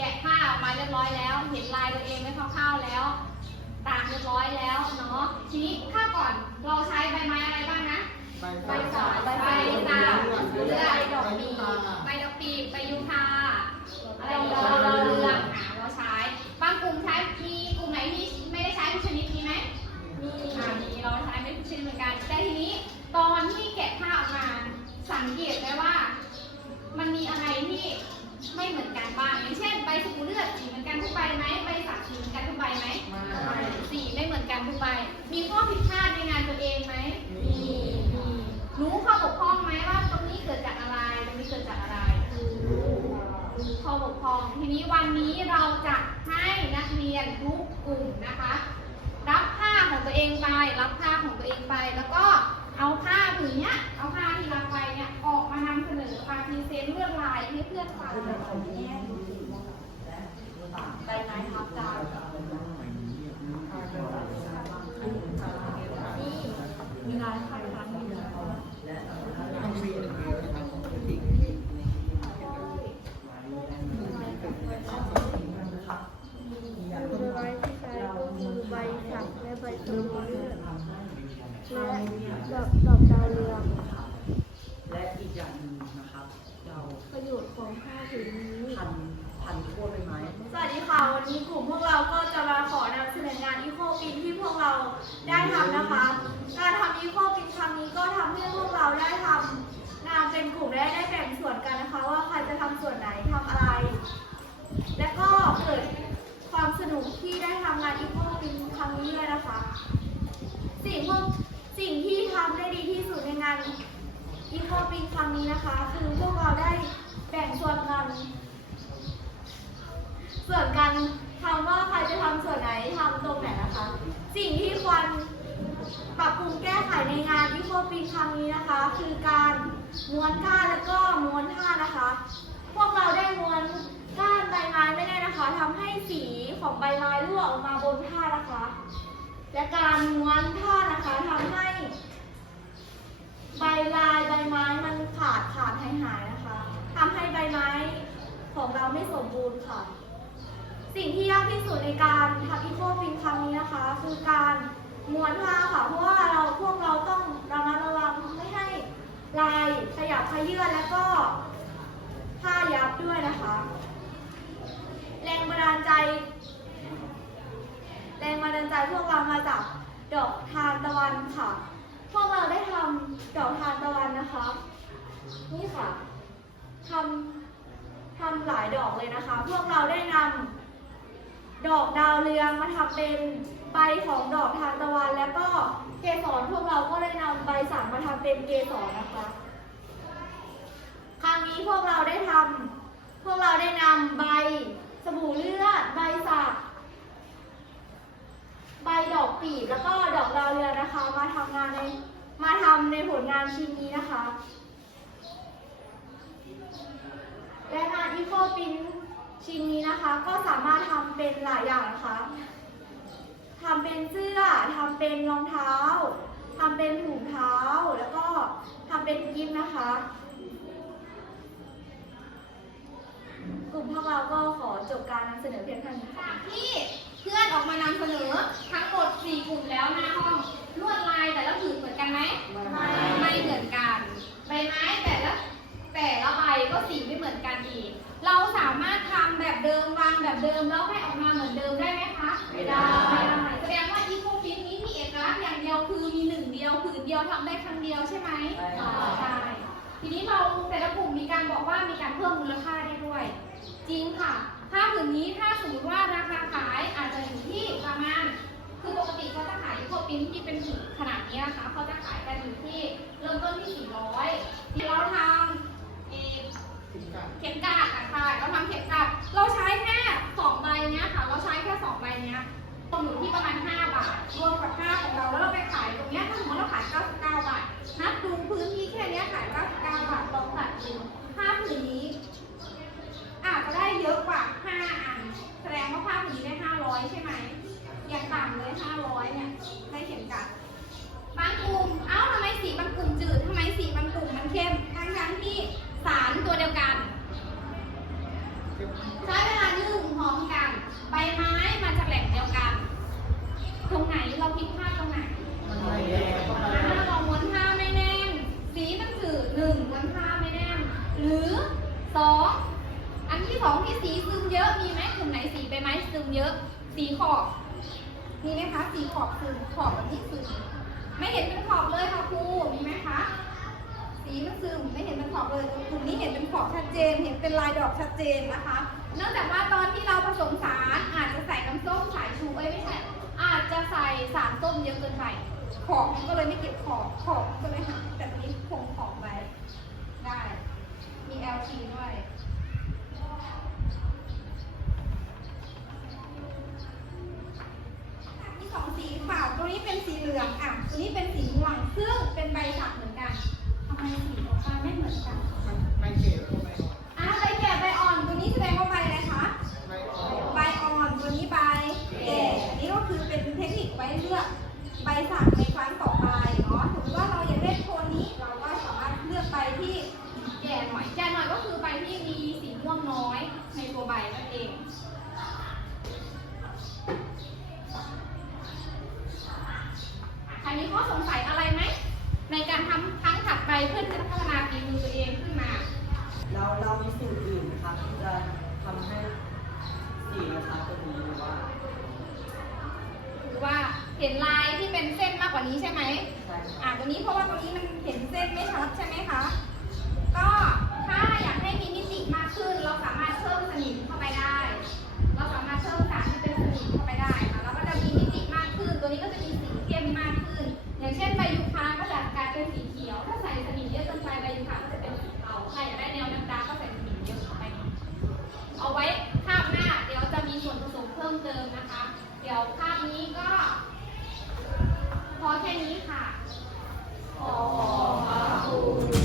แกะผ้าออกมาเรียบร้อยแล้ว เห็นลายตัวเองไม่คร่าวๆแล้ว ตากเรียบร้อยแล้วเนาะ ทีนี้ถ้าก่อนเราใช้ใบไม้อะไรบ้างนะ ใบใบสาใบใบตาเลือดดอกปีใบดอกปีใบยู เหมือนกันทุกใบมีข้อผิดพลาดในงานตัวเองไหมมีมีรู้ข้อบกพร่องไหมว่าตรงนี้เกิดจากอะไร ตรงนี้เกิดจากอะไรรู้ข้อบกพร่อง ทีนี้วันนี้เราจะให้นักเรียนทุกกลุ่มนะคะ รับผ้าของตัวเองไป รับผ้าของตัวเองไป แล้วก็เอาผ้าผืนเนี้ย เอาผ้าที่รับไปเนี่ยออกมานำเสนอมาพรีเซนต์เรื่องลายให้เพื่อนฟังใบไม้ทับจานนี่ มีลายค่อยครั้งอยู่นะต้องเรียนนะครับติดคือไม้ที่ใช้ก็คือใบสักและใบสบู่เลือดและดอกดอกดาวเรืองและอีกอย่างหนึ่งนะครับ เราประโยชน์ของผ้าผืนนี้ พันทั่วไปไหมสวัสดีค่ะ วันนี้กลุ่มพวกเราก็จะมาขอนำเสนองานอีโคปินที่พวกเราได้ทำนะคะ การทำอีโคปินครั้งนี้ก็ทำให้พวกเราได้ทำงานเป็นกลุ่มและได้แบ่งส่วนกันนะคะ ว่าใครจะทำส่วนไหนทำอะไร และก็เกิดความสนุกที่ได้ทำงานอีโคปินครั้งนี้เลยนะคะ สิ่งพวกสิ่งที่ทำได้ดีที่สุดในงานอีโคปินครั้งนี้นะคะ คือพวกเราได้แบ่งส่วนกัน ส่วนการทำว่าใครจะทำส่วนไหนทำตรงไหนนะคะ สิ่งที่ควรปรับปรุงแก้ไขในงานที่พวกปีครั้งนี้นะคะ คือการม้วนก้านแล้วก็ม้วนผ้านะคะ พวกเราได้ม้วนก้านใบไม้ไม่ได้นะคะทำให้สีของใบไม้รั่วออกมาบนผ้านะคะ และการม้วนผ้านะคะทำให้ ใบลายใบไม้มันขาดขาดหายหายนะคะทำให้ใบไม้ของเราไม่สมบูรณ์ค่ะ สิ่งที่ยากที่สุดในการทำอีโคปินครั้งนี้นะคะ คือการม้วนผ้าค่ะ เพราะว่าเราพวกเราต้องระมัดระวังไม่ให้ลายขยับขยื่นแล้วก็ผ้ายับด้วยนะคะ แรงบันดาลใจ แรงบันดาลใจพวกเรามาจากดอกทานตะวันค่ะ พวกเราได้ทำดอกทานตะวันนะคะ นี่ค่ะทำทำหลายดอกเลยนะคะ พวกเราได้นำ ดอกดาวเรืองมาทำเป็นใบของดอกทานตะวัน แล้วก็เกสรพวกเราก็ได้นำใบสักมาทำเป็นเกสรนะคะ ครั้งนี้พวกเราได้ทำพวกเราได้นำใบสบู่เลือดใบสักใบดอกปีบแล้วก็ดอกดาวเรืองนะคะ มาทำงานในมาทำในผลงานชิ้นนี้นะคะ และงานอีโคปิ้น ชิ้นนี้นะคะก็สามารถทำเป็นหลายอย่างนะคะทำเป็นเสื้อทำเป็นรองเท้าทำเป็นถุงเท้าแล้วก็ทำเป็นกิฟนะคะ กลุ่มพวกเราก็ขอจบการนำเสนอเพียงเท่านี้จากที่เพื่อนออกมานำเสนอทั้งหมด4กลุ่มแล้วน้าห้องลวดลายแต่ละผืนเหมือนกันไหม ไม่เหมือนกัน ใบไม้แต่ละแต่ละใบก็สีไม่เหมือนกันอีก เราสามารถทำแบบ เดิมวางแบบเดิมแล้วให้ออกมาเหมือนเดิมได้ไหมคะ ไม่ได้ แสดงว่าอีโคฟิตนี้มีเอกลักษณ์อย่างเดียวคือมีหนึ่งเดียวผืนเดียวทำได้ครั้งเดียวใช่ไหมใช่ค่ะ ใช่ทีนี้เราแต่ละกลุ่มมีการบอกว่ามีการเพิ่มมูลค่าได้ด้วย จริงค่ะ ผ้าผืนนี้ถ้าสมมติว่าราคาขายอาจจะอยู่ที่ประมาณ คือปกติเขาจะขายพวกปิ้นที่เป็นผืนขนาดนี้นะคะเขาจะขายกันอยู่ที่เริ่มต้นที่ 400ที่เราทำเอ่อ เข็มกลัดอะค่ะเราทำเข็มกลัดเราใช้แค่สองใบเนี้ยค่ะ เราใช้แค่สองใบเนี้ยตกอยู่ที่ประมาณ 5 บาท รวมกับค่าของเราแล้วเราไปขายตรงเนี้ยถ้าสมมติเราขาย 99 บาท นับดูพื้นที่แค่เนี้ยขาย 99 บาทลองตัดดูผ้าผืนนี้อาจจะได้เยอะกว่า 5 อัน แสดงว่าผ้าผืนนี้ได้ 500 ใช่ไหมอย่างต่ำเลย 500 เนี่ยได้เข็มกัดบางกลุ่ม เอ้าทำไมสีบางกลุ่มจืดทำไมสีบางกลุ่มมันเข้มทั้งทั้งๆที่ สารตัวเดียวกัน ใช้เวลานึ่งใบไม้มาจากแหล่งเดียวกัน ตรงไหนเราผิดพลาดตรงไหนมันไม่แย่ก็อ่าเราม้วนผ้าไม่แน่น สีมันคือหนึ่งม้วนผ้าไม่แน่น หรือสองอันที่สองที่สีซึมเยอะมีไหมกลุ่มไหนสีใบไม้ซึมเยอะ สีขอบมีไหมคะ สีขอบซึมขอบแบบนี้ซึมไม่เห็นเป็นขอบเลยค่ะครูมีไหมคะ สีมันซึมไม่เห็นเป็นขอบเลยกลุ่มนี้เห็นเป็นขอบชัดเจน เห็นเป็นลายดอกชัดเจนนะคะ เนื่องจากว่าตอนที่เราผสมสารอาจจะใส่น้ำส้มสายชูเอ้ยไม่ใช่อาจจะใส่สารส้มเยอะเกินไป ขอบมันก็เลยไม่เก็บขอบขอบมันก็เลยหายแต่ตรงนี้คงขอบไว้ได้ มี LT ด้วยมีสองสีค่ะตัวนี้เป็นสีเหลืองอะตัวนี้เป็นสีม่วงซึ่งเป็นใบสักเหมือนกันทำ ไมสีออกมาไม่เหมือนกันมันไม่เก๋ก็ไม่ออกอะใบแก่ใบอ่อนตัวนี้แสดงว่าใบอะไรคะ ไม่ออกใบอ่อนตัวนี้ใบแก่ อันนี้ก็คือเป็นเทคนิคไว้เลือกใบสั่งในครั้งต่อไปเนาะถือว่าเราอยากได้โทนนี้เราก็สามารถเลือกใบที่แก่หน่อย แก่หน่อยก็คือใบที่มีสีม่วงน้อยในตัวใบนั่นเอง ใครมีข้อสงสัยอะไรไหม ในการทำครั้งถัดไปเพื่อที่จะพัฒนาฝีมือตัวเองขึ้นมา เราเรามี สูตรอื่นนะครับที่จะทำให้สีกระชับตัวนี้หรือว่าหรือว่าเห็นลายที่เป็นเส้นมากกว่านี้ใช่ไหม ใช่ครับอ่าตัวนี้เพราะว่าตัวนี้มันเห็นเส้นไม่ชัดใช่ไหมคะ ก็ถ้าอยากให้มีมิติมากขึ้น เราสามารถเพิ่มสนิมเข้าไปได้ เราสามารถเพิ่มสารที่เป็นสนิมเข้าไปได้ค่ะแล้วก็จะมีมิติมากขึ้น ตัวนี้ก็จะมีสีเข้มมากขึ้น อย่างเช่นใบยูคาก็จะกลายเป็นสีเขียวถ้าใส่ เดี๋ยวภาพนี้ก็ พอแค่นี้ค่ะ ขอขอบคุณ